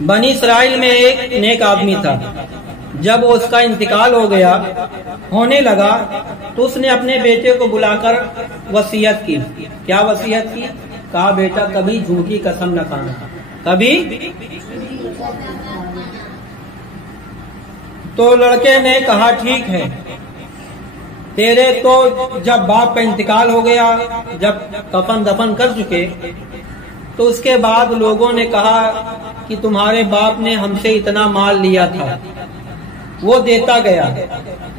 بنی اسرائیل میں ایک نیک آدمی تھا. جب اس کا انتقال ہونے لگا تو اس نے اپنے بیٹے کو بلا کر وصیت کی. کیا وصیت کی؟ کہا بیٹا کبھی جھوٹ کی قسم نہ کھانا، کبھی. تو لڑکے نے کہا ٹھیک ہے، تیرے تو جب باپ کا انتقال ہو گیا، جب کفن دفن کر چکے، تو اس کے بعد لوگوں نے کہا کہ تمہارے باپ نے ہم سے اتنا مال لیا تھا، وہ دیتا گیا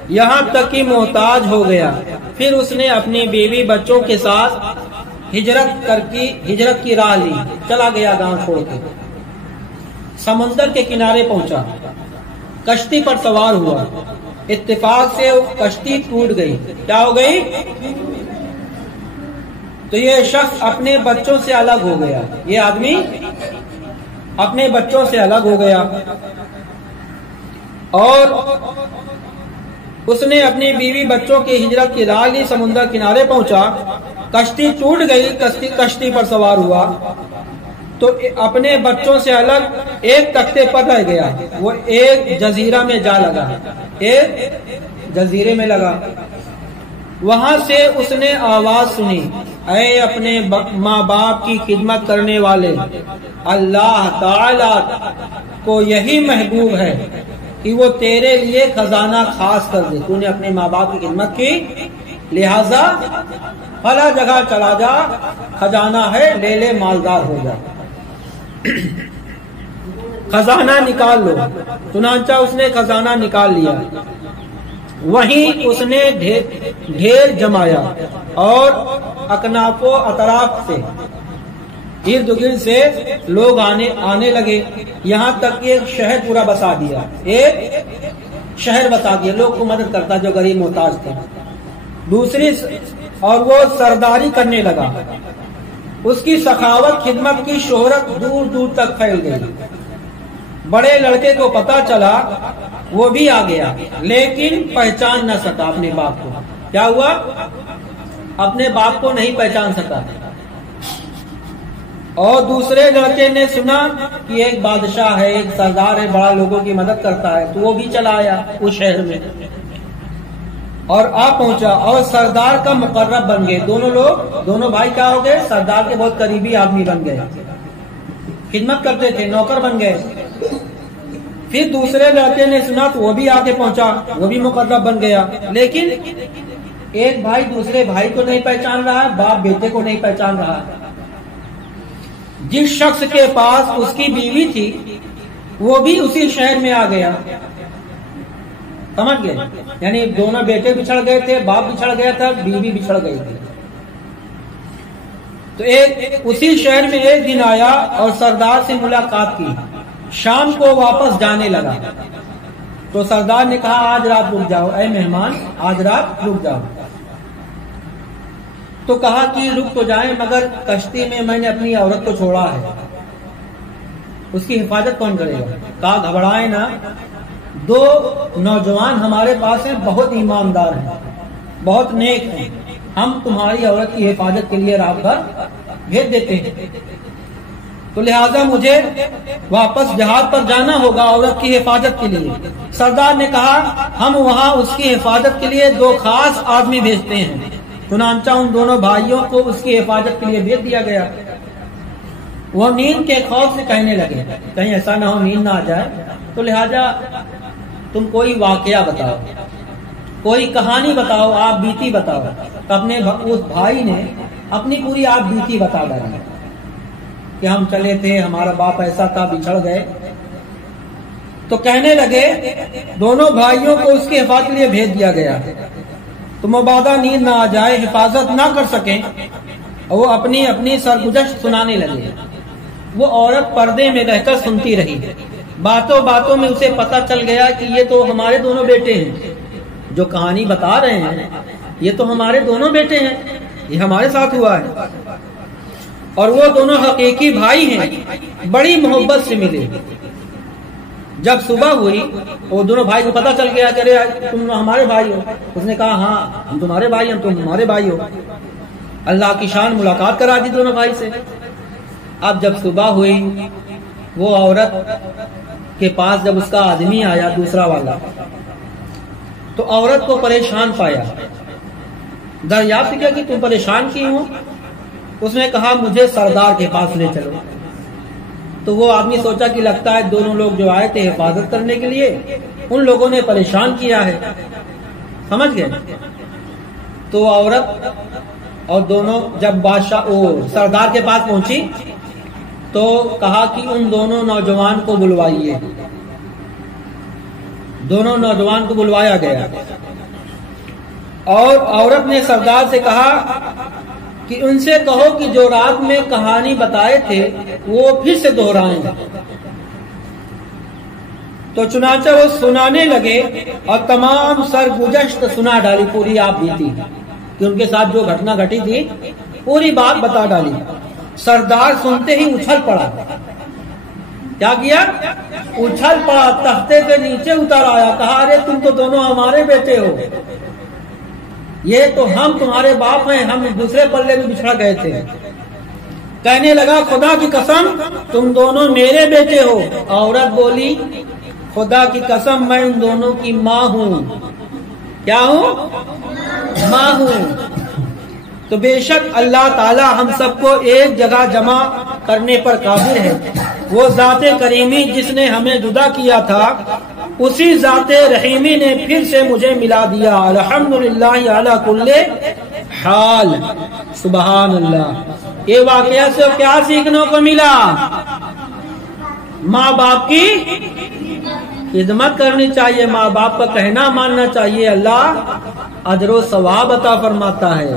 یہاں تک کہ محتاج ہو گیا. پھر اس نے اپنی بیوی بچوں کے ساتھ ہجرت کی راہ لی، چلا گیا گاؤں چھوڑ کے. سمندر کے کنارے پہنچا، کشتی پر سوار ہوا. اتفاق سے کشتی ٹوٹ گئی. کیا ہو گئی؟ تو یہ شخص اپنے بچوں سے الگ ہو گیا. یہ آدمی اپنے بچوں سے الگ ہو گیا اور اس نے اپنی بیوی بچوں کی ہجرت کی راہ لی. سمندر کنارے پہنچا، کشتی ٹوٹ گئی، کشتی پر سوار ہوا تو اپنے بچوں سے الگ ایک تختے پر رہ گیا. وہ ایک جزیرہ میں جا لگا، ایک جزیرے میں لگا. وہاں سے اس نے آواز سنی، اے اپنے ماں باپ کی خدمت کرنے والے، اللہ تعالی کو یہی محبوب ہے کہ وہ تیرے لیے خزانہ خاص کر دے. تو نے اپنے ماں باپ کی خدمت کی، لہذا فلاں جگہ چلا جا، خزانہ ہے، لے لے، مالدار ہو جا، خزانہ نکال لو. چنانچہ اس نے خزانہ نکال لیا. وہیں اس نے ڈھیر جمایا اور اکناف و اطراف سے ارد گرد سے لوگ آنے لگے، یہاں تک کہ ایک شہر پورا بسا دیا. ایک شہر بسا دیا، لوگ کو مدد کرتا جو غریب محتاج تھے. دوسری اور وہ سرداری کرنے لگا. اس کی سخاوت خدمت کی شہرت دور دور تک پھیل گئی. بڑے لڑکے کو پتا چلا، وہ بھی آ گیا، لیکن پہچان نہ سکا اپنے باپ کو. کیا ہوا؟ اپنے باپ کو نہیں پہچان سکا. اور دوسرے لڑکے نے سنا کہ ایک بادشاہ ہے، ایک سردار ہے، بڑا لوگوں کی مدد کرتا ہے، تو وہ بھی چلا آیا اس شہر میں اور آ پہنچا اور سردار کا مقرب بن گئے. دونوں بھائی کیا ہو گئے؟ سردار کے بہت قریبی آدمی بن گئے، خدمت کرتے تھے، نوکر بن گئے. پھر دوسرے لڑکے نے سنا تو وہ بھی آگے پہنچا، وہ بھی مقرب بن گیا. لیکن ایک بھائی دوسرے بھائی کو نہیں پہچان رہا ہے، باپ بیٹے کو نہیں پہچان رہا ہے. جس شخص کے پاس اس کی بیوی تھی وہ بھی اسی شہر میں آ گیا. سمجھ گئے؟ یعنی دونوں بیٹے بچھڑ گئے تھے، باپ بچھڑ گیا تھا، بیوی بچھڑ گئی تھی. تو اسی شہر میں ایک دن آیا اور سردار سے ملاقات کی. شام کو واپس جانے لگا تو سردار نے کہا آج رات رک جاؤ، اے مہمان آج رات رک جاؤ. تو کہا کہ رک تو جائیں مگر کشتی میں نے اپنی عورت کو چھوڑا ہے، اس کی حفاظت کون کرے گا؟ کہا گھبرائیں نہ، دو نوجوان ہمارے پاس ہیں، بہت ایماندار ہیں، بہت نیک ہیں، ہم تمہاری عورت کی حفاظت کے لیے رات بھر بھیج دیتے ہیں. تو لہذا مجھے واپس جہاز پر جانا ہوگا عورت کی حفاظت کے لیے. سردار نے کہا ہم وہاں اس کی حفاظت کے لیے دو خاص آدمی بھیجتے ہیں. چنانچہ ان دونوں بھائیوں کو اس کی حفاظت کے لیے بھیج دیا گیا. وہ نیند کے خوف سے کہنے لگے کہیں ایسا نہ ہو نیند نہ آ جائے، تو لہذا تم کوئی واقعہ بتاؤ، کوئی کہانی بتاؤ، آپ بیتی بتاؤ. اپنے اس بھائی نے اپنی پوری آپ بیتی بتا ڈالی کہ ہم چلے تھے، ہمارا باپ ایسا تھا، بچھڑ گئے. تو کہنے لگے دونوں بھائیوں کو اس کی حفاظت کے لیے بھیج دیا گیا تو مبادا نیند نہ آ جائے، حفاظت نہ کر سکیں، اور وہ اپنی سرگزشت سنانے لگے. وہ عورت پردے میں رہ کر سنتی رہی. باتوں باتوں میں اسے پتہ چل گیا کہ یہ تو ہمارے دونوں بیٹے ہیں، جو کہانی بتا رہے ہیں یہ تو ہمارے دونوں بیٹے ہیں، یہ ہمارے ساتھ ہوا ہے. اور وہ دونوں حقیقی بھائی ہیں، بڑی محبت سے ملے. جب صبح ہوئی وہ دونوں بھائی کو پتہ چل گیا کہ تم ہمارے بھائی ہو. اس نے کہا ہاں ہم تمہارے بھائی ہیں، تم ہمارے بھائی ہو. اللہ کی شان ملاقات کرا دی دونوں بھائی سے. اب جب صبح ہوئی وہ عورت کے پاس جب اس کا آدمی آیا دوسرا والا تو عورت کو پریشان پایا، دریافت کیا کہ تم پریشان کی ہو؟ اس نے کہا مجھے سردار کے پاس لے چلو۔ تو وہ آدمی سوچا کہ لگتا ہے دونوں لوگ جو آئے تھے حفاظت کرنے کے لیے ان لوگوں نے پریشان کیا ہے، سمجھ گئے؟ تو عورت اور دونوں جب بادشاہ سردار کے پاس پہنچی تو کہا کہ ان دونوں نوجوان کو بلوائیے۔ دونوں نوجوان کو بلوایا گیا اور عورت نے سردار سے کہا کہ ان سے کہو کہ جو رات میں کہانی بتائے تھے وہ پھر سے دہرائیں۔ تو چنانچہ وہ سنانے لگے اور تمام سرگزشت سنا ڈالی، پوری آپ بیتی کہ ان کے ساتھ جو گھٹنا گھٹی تھی پوری بات بتا ڈالی۔ سردار سنتے ہی اچھل پڑا۔ کیا کیا؟ اچھل پڑا، تختے سے نیچے اتر آیا، کہا ارے تم تو دونوں ہمارے بیٹے ہو، یہ تو ہم تمہارے باپ ہیں، ہم دوسرے پلے میں بچھڑ گئے تھے۔ کہنے لگا خدا کی قسم تم دونوں میرے بیٹے ہو۔ عورت بولی خدا کی قسم میں ان دونوں کی ماں ہوں۔ کیا ہوں؟ ماں ہوں۔ تو بے شک اللہ تعالی ہم سب کو ایک جگہ جمع کرنے پر قادر ہے۔ وہ ذات کریمی جس نے ہمیں جدا کیا تھا اسی ذات رحیمی نے پھر سے مجھے ملا دیا۔ الحمدللہ علی کل حال۔ سبحان اللہ۔ یہ واقعہ سے کیا سیکھنے کو ملا؟ ماں باپ کی خدمت کرنی چاہیے، ماں باپ کا کہنا ماننا چاہیے، اللہ اجر و ثواب عطا فرماتا ہے۔